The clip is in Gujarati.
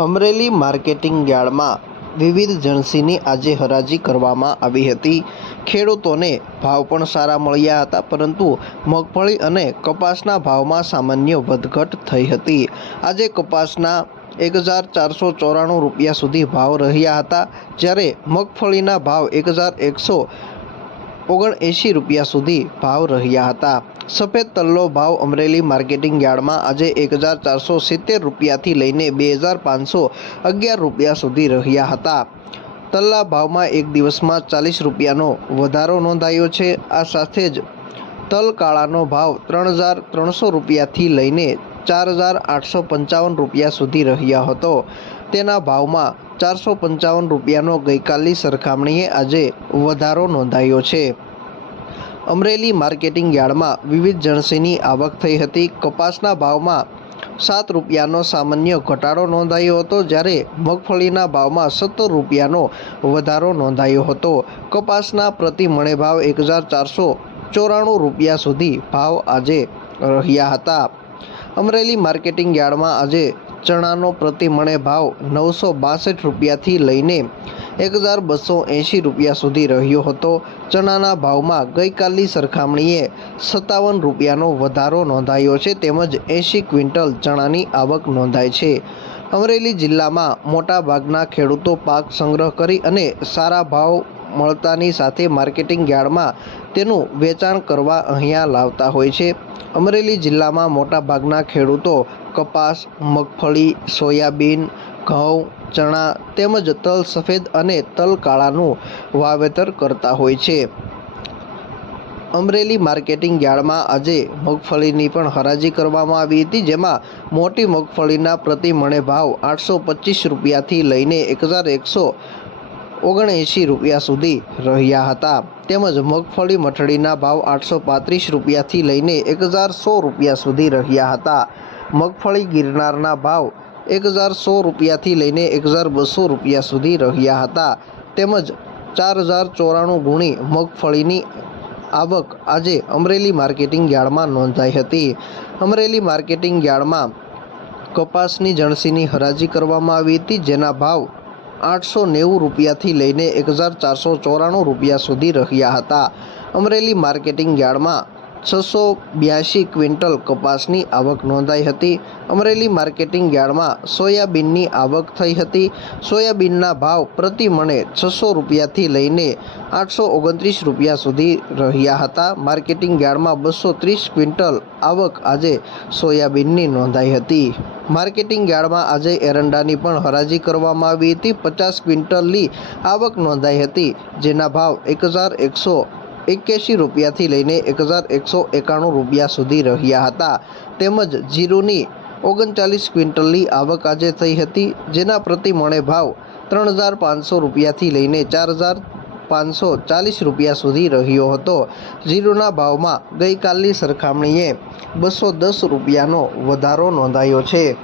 અમરેલી માર્કેટિંગ યાર્ડમાં વિવિધ જણસીની આજે હરાજી કરવામાં આવી હતી। ખેડૂતોને ભાવ પણ સારા મળ્યા હતા, પરંતુ મગફળી અને કપાસના ભાવમાં સામાન્ય વધઘટ થઈ હતી। આજે કપાસના 1494 રૂપિયા સુધી ભાવ રહ્યા હતા, જ્યારે મગફળીના ભાવ 1179 રૂપિયા સુધી ભાવ રહ્યા હતા। સફેદ તલનો ભાવ અમરેલી માર્કેટિંગ યાર્ડમાં આજે 1470 રૂપિયાથી લઈને 2511 રૂપિયા સુધી રહ્યા હતા। તલના ભાવમાં એક દિવસમાં 40 રૂપિયાનો વધારો નોંધાયો છે। આ સાથે જ તલ કાળાનો ભાવ 3300 રૂપિયાથી લઈને 4855 રૂપિયા સુધી રહ્યો હતો। તેના ભાવમાં 455 રૂપિયાનો ગઈકાલની સરખામણીએ આજે વધારો નોંધાયો છે। અમરેલી માર્કેટિંગ યાર્ડમાં વિવિધ જણસીની આવક થઈ હતી। કપાસના ભાવમાં 7 રૂપિયાનો સામાન્ય ઘટાડો નોંધાયો હતો, જ્યારે મગફળીના ભાવમાં 17 રૂપિયાનો વધારો નોંધાયો હતો। કપાસના પ્રતિ મણે ભાવ 1494 રૂપિયા સુધી ભાવ આજે રહ્યા હતા। અમરેલી માર્કેટિંગ યાર્ડમાં આજે ચણાનો પ્રતિ મણે ભાવ 962 રૂપિયાથી લઈને 1280 રૂપિયા સુધી રહ્યો હતો। ચણાના ભાવમાં ગઈકાલની સરખામણીએ 57 રૂપિયાનો વધારો નોંધાયો છે, તેમજ 80 ક્વિન્ટલ ચણાની આવક નોંધાઈ છે। અમરેલી જિલ્લામાં મોટા ભાગના ખેડૂતો પાક સંગ્રહ કરી અને સારા ભાવ મળતાની સાથે માર્કેટિંગ યાર્ડમાં તેનું વેચાણ કરવા અહીંયા લાવતા હોય છે। અમરેલી જિલ્લામાં મોટા ભાગના ખેડૂતો કપાસ, મગફળી, સોયાબીન, ઘઉં, ચણા તેમજ તલ સફેદ અને તલ કાળાનું વાવેતર કરતા હોય છે। અમરેલી માર્કેટિંગ યાર્ડમાં આજે મગફળીની પણ હરાજી કરવામાં આવી હતી, જેમાં મોટી મગફળીના પ્રતિ મણે ભાવ 825 રૂપિયાથી લઈને 1179 રૂપિયા સુધી રહ્યા હતા, તેમજ મગફળી મઠડીના ભાવ 835 રૂપિયાથી લઈને 1100 રૂપિયા સુધી રહ્યા હતા। મગફળી ગિરનારના ભાવ 1100 રૂપિયાથી લઈને 1200 રૂપિયા સુધી રહ્યા હતા, તેમજ 4094 ગુણી મગફળીની આવક આજે અમરેલી માર્કેટિંગ યાર્ડમાં નોંધાઈ હતી। અમરેલી માર્કેટિંગ યાર્ડમાં કપાસની જણસીની હરાજી કરવામાં આવી હતી, જેના ભાવ 890 રૂપિયાથી લઈને 1494 રૂપિયા સુધી રહ્યા હતા। અમરેલી માર્કેટિંગ યાર્ડમાં 682 ક્વિન્ટલ કપાસની આવક નોંધાઈ હતી। અમરેલી માર્કેટિંગ યાર્ડમાં સોયાબીનની આવક થઈ હતી। સોયાબીનના ભાવ પ્રતિ મણે 600 રૂપિયાથી લઈને 829 રૂપિયા સુધી રહ્યા હતા। માર્કેટિંગ યાર્ડમાં 230 ક્વિન્ટલ આવક આજે સોયાબીનની નોંધાઈ હતી। માર્કેટિંગ યાર્ડમાં આજે એરંડાની પણ હરાજી કરવામાં આવી હતી। 50 ક્વિન્ટલની આવક નોંધાઈ હતી, જેના ભાવ 1181 રૂપિયાથી લઈને 1191 રૂપિયા સુધી રહ્યા હતા, તેમજ જીરુની 39 ક્વિન્ટલની આવક આજે થઈ હતી, જેના પ્રતિ મણે ભાવ 3500 રૂપિયાથી લઈને 4540 રૂપિયા સુધી રહ્યો હતો। જીરુના ભાવમાં ગઈકાલની સરખામણીએ 210 રૂપિયાનો વધારો નોંધાયો છે।